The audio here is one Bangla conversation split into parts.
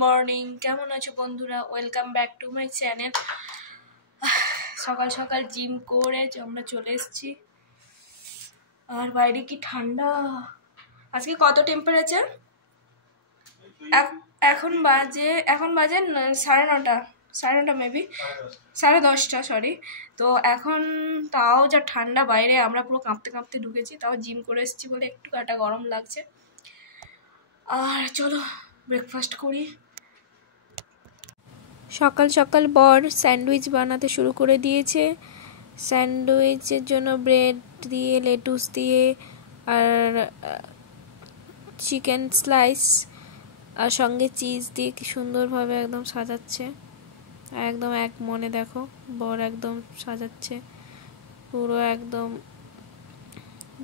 মর্নিং, কেমন আছো বন্ধুরা? Welcome back to my channel. সকাল সকাল জিম করে আমরা চলে এসেছি। আর বাইরে কি ঠান্ডা! আজকে কত টেম্পারেচার? এখন বাজে 9:30 মেবি 10:30, সরি। তো এখন তাও যা ঠান্ডা বাইরে, আমরা পুরো কাঁপতে কাঁপতে ঢুকেছি। তাও জিম করে এসেছি বলে একটু গাটা গরম লাগছে। আর চলো ব্রেকফাস্ট করি। সকাল সকাল বর স্যান্ডউইচ বানাতে শুরু করে দিয়েছে। স্যান্ডউইচের জন্য ব্রেড দিয়ে, লেটুস দিয়ে, আর চিকেন স্লাইস আর সঙ্গে চিজ দিয়ে কি সুন্দরভাবে একদম সাজাচ্ছে। একদম এক মনে দেখো, বর একদম সাজাচ্ছে, পুরো একদম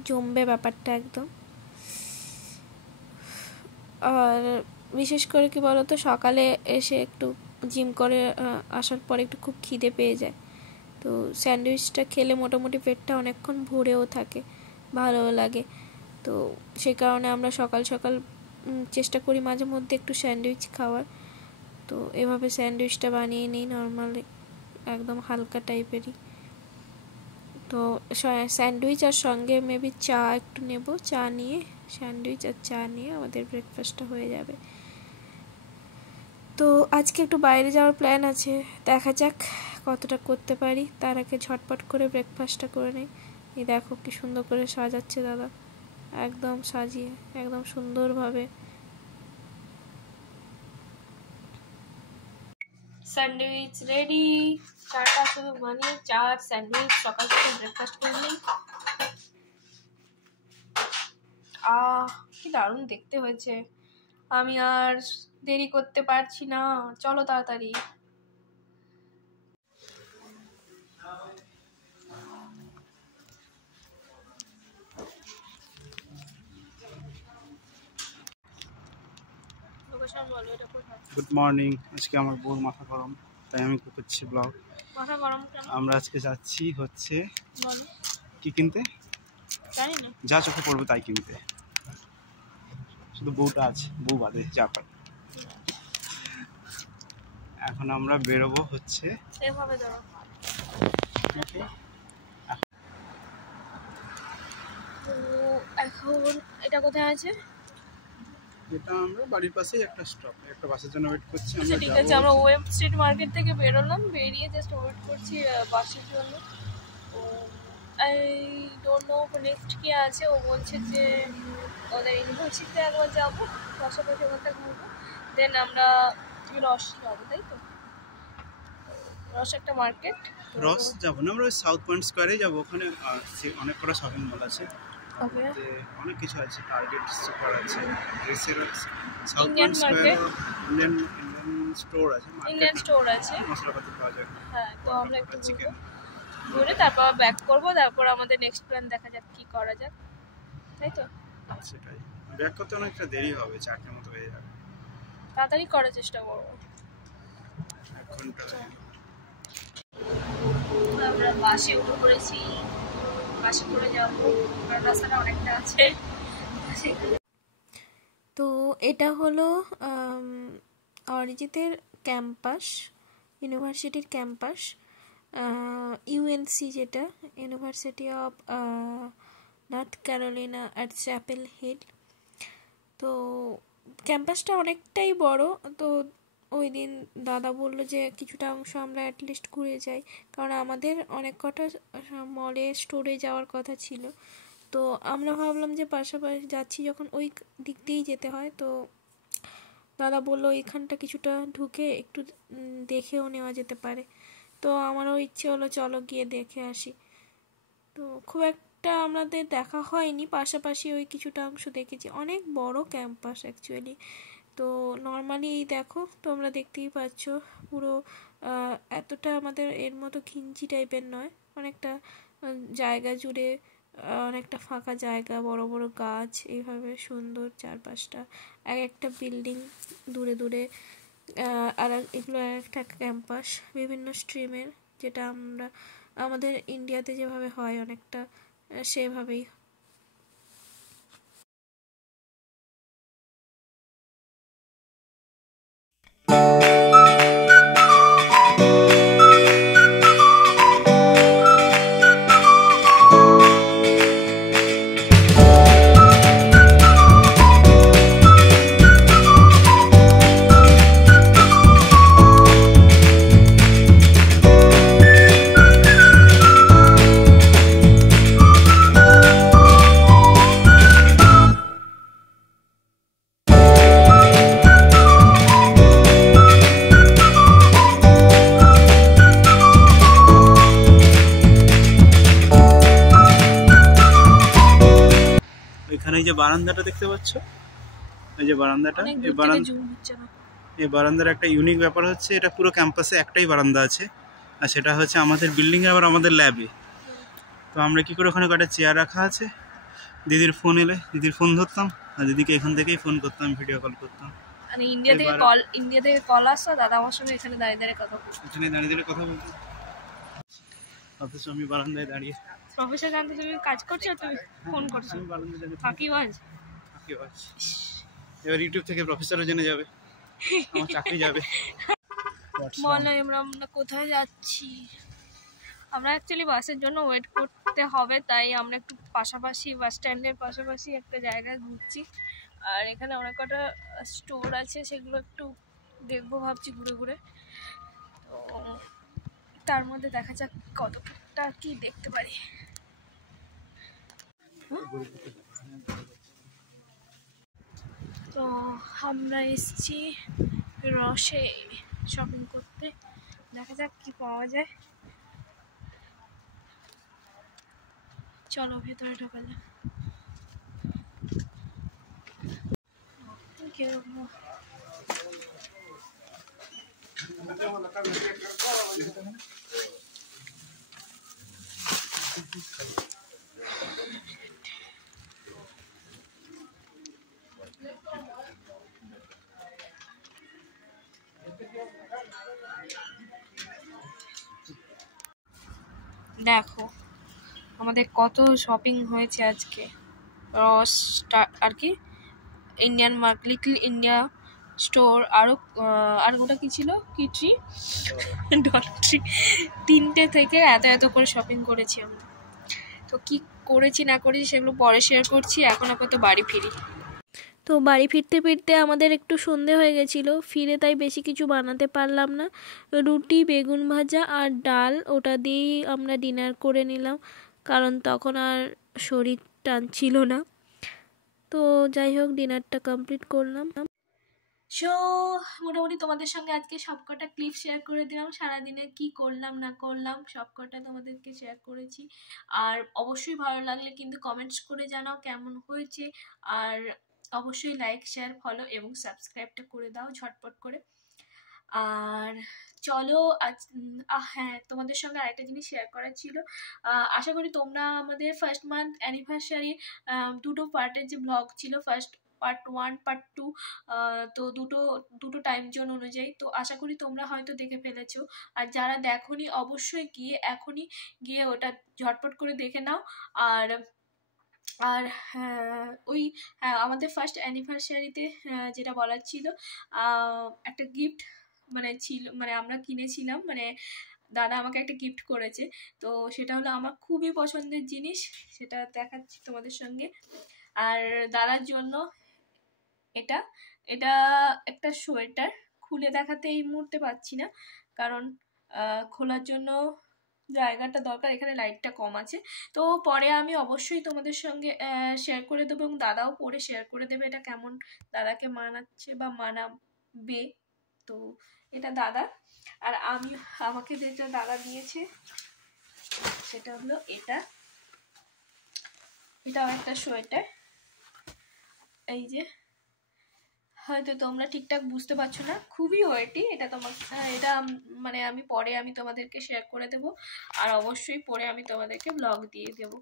জমবে ব্যাপারটা একদম। আর বিশেষ করে কি বলতো, সকালে এসে একটু জিম করে আসার পরে একটু খুব খিদে পেয়ে যায়। তো স্যান্ডউইচটা খেলে মোটামুটি পেটটা অনেকক্ষণ ভরেও থাকে, ভালোও লাগে। তো সেই কারণে আমরা সকাল সকাল চেষ্টা করি মাঝে মধ্যে একটু স্যান্ডউইচ খাওয়ার। তো এভাবে স্যান্ডউইচটা বানিয়ে নিই নর্মালি, একদম হালকা টাইপেরই। তো স্যান্ডউইচ আর সঙ্গে মেবি চা একটু নেব, চা নিয়ে স্যান্ডউইচ আর চা নিয়ে আমাদের ব্রেকফাস্টটা হয়ে যাবে। তো আজকে একটু বাইরে যাওয়ার প্ল্যান আছে, দেখা যাক কতটা করতে পারি। তার আগে ঝটপট করে ব্রেকফাস্টটা করে নিই। এই দেখো কি সুন্দর করে সাজাচ্ছে দাদা, একদম সাজিয়ে একদম সুন্দরভাবে। Sandwich ready. চাটা শুধু বানিয়ে চা আর স্যান্ডউইচ সকাল সকাল ব্রেকফাস্ট করে নিই। কি দারুণ দেখতে হয়েছে। আমি আর দেরি করতে পারছি না, চলো তাড়াতাড়ি। Good morning. আজকে আমার বউর মাথা গরম, তাই আমি করছি ব্লগ। মাথা গরম কেন? আমরা আজকে যাচ্ছি হচ্ছে কি কিনতে, জানি না, যা চোখে পড়বে তাই কিনতে। শুধু বউটা আছে, বউ বাদে যা পাই। এখন আমরা বেরোবো হচ্ছে এভাবে ধরো। তো এখন এটা কোথায় আছে? এটা আমরা বাড়ির পাশেই একটা স্টপ, একটা বাসের জন্য ওয়েট করছি। আচ্ছা ঠিক আছে, আমরা ওয়েব স্ট্রিট মার্কেট থেকে বেরোলাম, বেরিয়ে জাস্ট ওয়েট করছি বাসের জন্য। তো আই ডোন্ট নো নেক্সট কি আছে। ও বলছে যে ওদের ইউনিভার্সিটিতে একবার যাবো, পাশাপাশি ওখানটা ঘুরবো, দেন আমরা রস যাবো, তাই তো? রস একটা মার্কেট। রস যাবো না, আমরা সাউথ পয়েন্ট স্কোয়ারে যাবো। ওখানে অনেক কটা শপিং মল আছে, অনেক কিছু আছে, টার্গেট সুপার আছে, সাউথ পয়েন্ট স্কোয়ারে ইন্ডিয়ান স্টোর আছে, ইন্ডিয়ান স্টোর আছে, মশলাপাতি পাওয়া যায়। হ্যাঁ, তো আমরা একটু চিকেন ঘুরে তারপর ব্যাক করবো। তারপর আমাদের নেক্সট প্ল্যান দেখা যাক কি করা যাক, তাই তো? সেটাই, ব্যাক করতে অনেকটা দেরি হবে, 4টার মতো হয়ে যাবে। তাড়াতাড়ি করার চেষ্টা করবো। 1 ঘন্টা আমরা বাসে উঠে পড়েছি, বাসে করে যাবো, কারণ রাস্তাটা অনেকটা আছে। তো এটা হলো অরিজিতের ক্যাম্পাস, ইউনিভার্সিটির ক্যাম্পাস, ইউএনসি, যেটা university of North Carolina at Chapel Hill. তো ক্যাম্পাসটা অনেকটাই বড়। তো ওই দিন দাদা বললো যে কিছুটা অংশ আমরা অ্যাটলিস্ট ঘুরে যাই, কারণ আমাদের অনেক কটা মলে স্টোরে যাওয়ার কথা ছিল। তো আমরা ভাবলাম যে পাশাপাশি যাচ্ছি যখন ওই দিক দিয়েই যেতে হয়। তো দাদা বললো এইখানটা কিছুটা ঢুকে একটু দেখেও নেওয়া যেতে পারে। তো আমারও ইচ্ছে হলো চলো গিয়ে দেখে আসি। তো খুব একটা আমাদের দেখা হয়নি, পাশাপাশি ওই কিছুটা অংশ দেখেছি। অনেক বড় ক্যাম্পাস অ্যাকচুয়ালি। তো নর্মালি দেখো তোমরা দেখতেই পাচ্ছ, পুরো এতটা আমাদের এর মতো ঘিঞ্জি টাইপের নয়, অনেকটা জায়গা জুড়ে অনেকটা ফাঁকা জায়গা, বড় বড় গাছ, এইভাবে সুন্দর চারপাশটা, এক একটা বিল্ডিং দূরে দূরে। আর এগুলো একটা ক্যাম্পাস বিভিন্ন স্ট্রিমের, যেটা আমরা আমাদের ইন্ডিয়াতে যেভাবে হয় অনেকটা সেভাবেই। যে বারান্দাটা দেখতে পাচ্ছ, এই যে বারান্দাটা, এই বারান্দার একটা ইউনিক ব্যাপার হচ্ছে এটা পুরো ক্যাম্পাসে একটাই বারান্দা আছে, আর সেটা হচ্ছে আমাদের বিল্ডিংয়ে আবার আমাদের ল্যাবে। তো আমরা কি করে, ওখানে কটা চেয়ার রাখা আছে, দিদির ফোন এলে দিদির ফোন ধরতাম আর দিদিকে এখান থেকেই ফোন করতাম, ভিডিও কল করতাম। মানে ইন্ডিয়া থেকে কল আসতো, দাদা আমার সঙ্গে এখানে দাঁড়িয়ে কথা বলতো। অথচ আমি বারান্দায় দাঁড়িয়ে। প্রফেসর জানতে তুমি কাজ করছো, তুমি ফোন করছো, ফাঁকিবাজ। এবার ইউটিউব থেকে প্রফেসরও জেনে যাবে, আমার চাকরি যাবে। বলো আমরা কোথায় যাচ্ছি? আমরা অ্যাকচুয়ালি বাসের জন্য ওয়েট করতে হবে, তাই আমরা একটু পাশাপাশি বাস স্ট্যান্ডের পাশাপাশি একটা জায়গায় ঘুরছি। আর এখানে অনেক কটা স্টোর আছে, সেগুলো একটু দেখবো ভাবছি ঘুরে ঘুরে। তো তার মধ্যে দেখা যাক কতটা কি দেখতে পারি। তো আমরা এসছি রসে শপিং করতে, দেখা যাক কি পাওয়া যায়। চলো ভেতরে ঢোকা যাক। দেখো আমাদের কত শপিং হয়েছে আজকে। রস আর কি Indian market, little India store, আর ওটা কি ছিল, কিট্রি, ডট্রি, তিনটে থেকে এত করে শপিং করেছি আমরা। তো কি করেছি না করেছি সেগুলো পরে শেয়ার করছি, এখন আপাতত বাড়ি ফিরি। তো বাড়ি ফিরতে ফিরতে আমাদের একটু সন্ধে হয়ে গেছিলো, ফিরে তাই বেশি কিছু বানাতে পারলাম না। রুটি, বেগুন ভাজা আর ডাল, ওটা দিয়েই আমরা ডিনার করে নিলাম, কারণ তখন আর শরীর টানছিল না। তো যাই হোক, ডিনারটা কমপ্লিট করলাম। সো মোটামুটি তোমাদের সঙ্গে আজকে সবকটা ক্লিপ শেয়ার করে দিলাম, সারাদিনে কি করলাম না করলাম সবকটা তোমাদেরকে শেয়ার করেছি। আর অবশ্যই ভালো লাগলে কিন্তু কমেন্টস করে জানাও কেমন হয়েছে, আর অবশ্যই লাইক, শেয়ার, ফলো এবং সাবস্ক্রাইবটা করে দাও ঝটপট করে। আর চলো আজ হ্যাঁ, তোমাদের সঙ্গে আরেকটা জিনিস শেয়ার করার ছিল। আশা করি তোমরা আমাদের ফার্স্ট মান্থ অ্যানিভার্সারি দুটো পার্টের যে ব্লগ ছিল, ফার্স্ট পার্ট 1, পার্ট 2, তো দুটো টাইম জোন অনুযায়ী, তো আশা করি তোমরা হয়তো দেখে ফেলেছো। আর যারা দেখোনি অবশ্যই এখনই গিয়ে ওটা ঝটপট করে দেখে নাও। আর হ্যাঁ, আমাদের ফার্স্ট অ্যানিভার্সারিতে যেটা বলার ছিল, একটা গিফট মানে আমরা কিনেছিলাম, মানে দাদা আমাকে একটা গিফট করেছে। তো সেটা হলো আমার খুবই পছন্দের জিনিস, সেটা দেখাচ্ছি তোমাদের সঙ্গে। আর দাদার জন্য এটা একটা সোয়েটার, খুলে দেখাতে এই মুহূর্তে পাচ্ছি না, কারণ খোলার জন্য জায়গাটা দরকার, এখানে লাইটটা কম আছে। তো পরে আমি অবশ্যই তোমাদের সঙ্গে শেয়ার করে দেবো, এবং দাদাও পরে শেয়ার করে দেবে এটা কেমন দাদাকে মানাচ্ছে বা মানাবে। তো এটা দাদা, আর আমাকে যেটা দাদা দিয়েছে সেটা হলো এটাও একটা সোয়েটার। এই যে, হয়তো তোমরা ঠিকঠাক বুঝতে পারছো না, খুবই ওয়েটি এটা। এটা মানে আমি তোমাদেরকে শেয়ার করে দেব, আর অবশ্যই পরে আমি তোমাদেরকে ব্লগ দিয়ে দেব।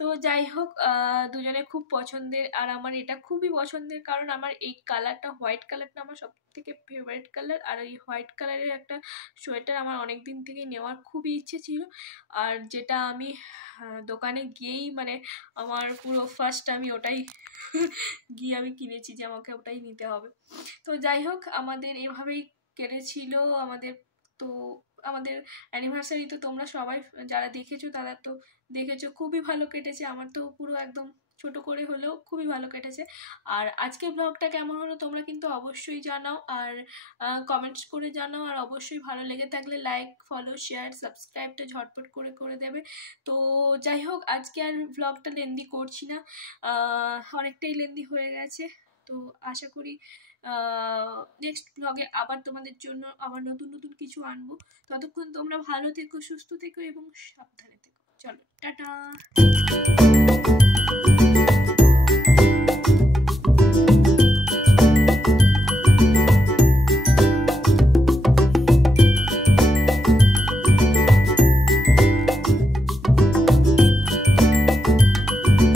তো যাই হোক, দুজনে খুব পছন্দের, আর আমার এটা খুবই পছন্দের, কারণ আমার এই কালারটা, হোয়াইট কালারটা আমার সব থেকে ফেভারিট কালার। আর এই হোয়াইট কালারের একটা সোয়েটার আমার অনেক দিন থেকে নেওয়ার খুবই ইচ্ছে ছিল, আর যেটা আমি দোকানে গিয়েই মানে আমার পুরো ফার্স্ট আমি ওটাই গিয়ে আমি কিনেছি যে আমাকে ওটাই নিতে হবে। তো যাই হোক, আমাদের এভাবেই কেটেছিল আমাদের অ্যানিভার্সারি। তো তোমরা সবাই যারা দেখেছো তারা তো দেখেছো, খুবই ভালো কেটেছে। আমার তো পুরো একদম ছোট করে হলেও খুবই ভালো কেটেছে। আর আজকে ব্লগটা কেমন হলো তোমরা কিন্তু অবশ্যই জানাও, আর কমেন্টস করে জানাও। আর অবশ্যই ভালো লেগে থাকলে লাইক, ফলো, শেয়ার, সাবস্ক্রাইবটা ঝটপট করে দেবে। তো যাই হোক, আজকে আর ব্লগটা লেন্দি করছি না, অনেকটাই লেন্দি হয়ে গেছে। তো আশা করি নেক্সট ব্লগে আবার তোমাদের জন্য আবার নতুন কিছু আনবো। ততক্ষণ তোমরা ভালো থেকো, সুস্থ থেকো এবং সাবধানে থেকো। চলো, টাটা।